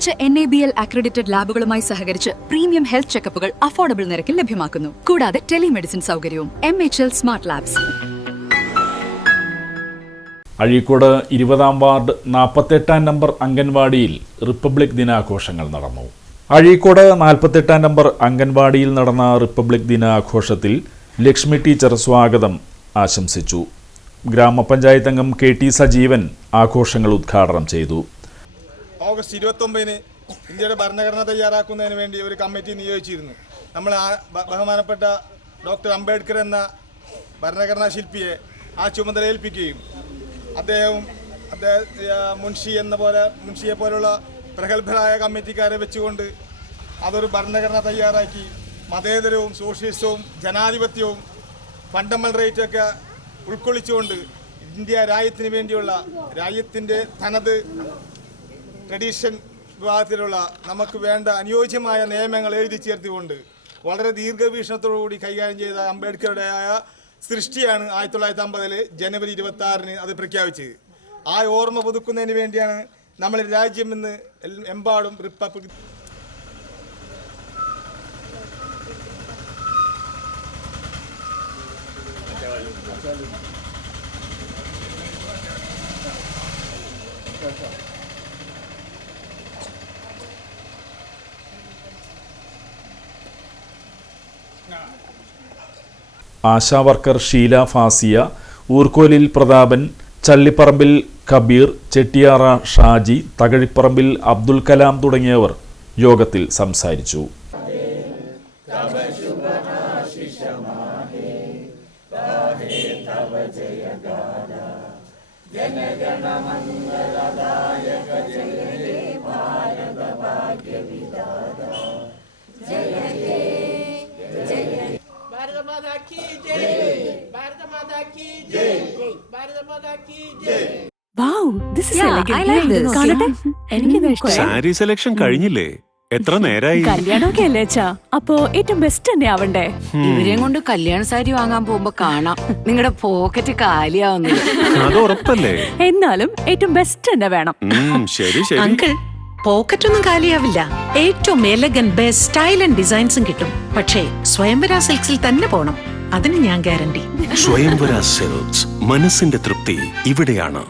മികച്ച NABL accredited ലാബുകളുമായി സഹകരിച്ച് premium health ചെക്കപ്പുകൾ affordable നിരക്കിൽ ലഭ്യമാക്കുന്നു. കൂടാതെ ടെലിമെഡിസിൻ സൗകര്യവും. MHL smart labs. അഴീക്കോട് 20-ാം വാർഡ് 48-ാം നമ്പർ അംഗൻവാടിയിൽ റിപ്പബ്ലിക് ദിനാഘോഷങ്ങൾ നടന്നു. അഴീക്കോട് 48-ാം നമ്പർ അംഗൻവാടിയിൽ നടന്ന റിപ്പബ്ലിക് ദിനാഘോഷത്തിൽ ലക്ഷ്മി ടീച്ചർ സ്വാഗതം ആശംസിച്ചു. ഗ്രാമപഞ്ചായത്ത് അംഗം KT സജീവൻ ആഘോഷങ്ങൾ ഉദ്ഘാടനം ചെയ്തു. ഓഗസ്റ്റ് 29-ന് ഇന്ത്യയുടെ ഭരണഘടന തയ്യാറാക്കുന്നതിന് വേണ്ടി ഒരു കമ്മിറ്റി നിയോഗിച്ചിരുന്നു. നമ്മൾ ബഹുമാനപ്പെട്ട ഡോക്ടർ അംബേദ്കർ എന്ന ഭരണഘടനാ ശില്പിയെ ആ ചുമതല ഏൽപ്പിക്കുകയും അദ്ദേഹം മുൻഷിയെ പോലുള്ള പ്രഗത്ഭരായ കമ്മിറ്റിക്കാരെ വെച്ചുകൊണ്ട് അതൊരു ഭരണഘടന തയ്യാറാക്കി മതേതരവും സോഷ്യലിസവും ജനാധിപത്യവും ഫണ്ടമെന്റൽ റൈറ്റൊക്കെ ഉൾക്കൊള്ളിച്ചുകൊണ്ട് ഇന്ത്യ രാജ്യത്തിന് വേണ്ടിയുള്ള രാജ്യത്തിൻ്റെ തനത് ട്രഡീഷൻ വിഭാഗത്തിലുള്ള നമുക്ക് വേണ്ട അനുയോജ്യമായ നിയമങ്ങൾ എഴുതി ചേർത്തുകൊണ്ട് വളരെ ദീർഘവീക്ഷണത്തോടുകൂടി കൈകാര്യം ചെയ്ത അംബേദ്കറുടെയായ സൃഷ്ടിയാണ് 1950 ജനുവരി 26-ന് അത് പ്രഖ്യാപിച്ചത്. ആ ഓർമ്മ പുതുക്കുന്നതിന് വേണ്ടിയാണ് നമ്മൾ രാജ്യം ഇന്ന് എമ്പാടും റിപ്പബ്ലിക് ആശാവർക്കർ ഷീല ഫാസിയ, ഊർക്കോലിൽ പ്രതാപൻ, ചള്ളിപ്പറമ്പിൽ കബീർ, ചെട്ടിയാറ ഷാജി, തകഴിപ്പറമ്പിൽ അബ്ദുൽ കലാം തുടങ്ങിയവർ യോഗത്തിൽ സംസാരിച്ചു. സാരി സെലക്ഷൻ കഴിഞ്ഞില്ലേ? എത്ര നേരായി? കല്യാണമൊക്കെ അല്ലേ അച്ഛാ, അപ്പോ ഏറ്റവും ബെസ്റ്റ് തന്നെ ആവണ്ടേ? ഇവരെയും കൊണ്ട് കല്യാണ സാരി വാങ്ങാൻ പോകുമ്പോ കാണാം നിങ്ങളുടെ പോക്കറ്റ് കാലിയാവുന്നത്. അത് ഉറപ്പല്ലേ? എന്നാലും ഏറ്റവും ബെസ്റ്റ് തന്നെ വേണം. ശരി ശരി അങ്കിൾ, പോക്കറ്റ് ഒന്നും കാലിയാവില്ല. ഏറ്റവും എലഗൻ ബെസ്റ്റ് സ്റ്റൈൽ ആൻഡ് ഡിസൈൻസും കിട്ടും. പക്ഷേ സ്വയംവര സിൽക്സിൽ തന്നെ പോണം, അതിന് ഞാൻ ഗ്യാരണ്ടി. സ്വയംവര സിൽക്സ്, മനസ്സിന്റെ തൃപ്തി ഇവിടെയാണ്.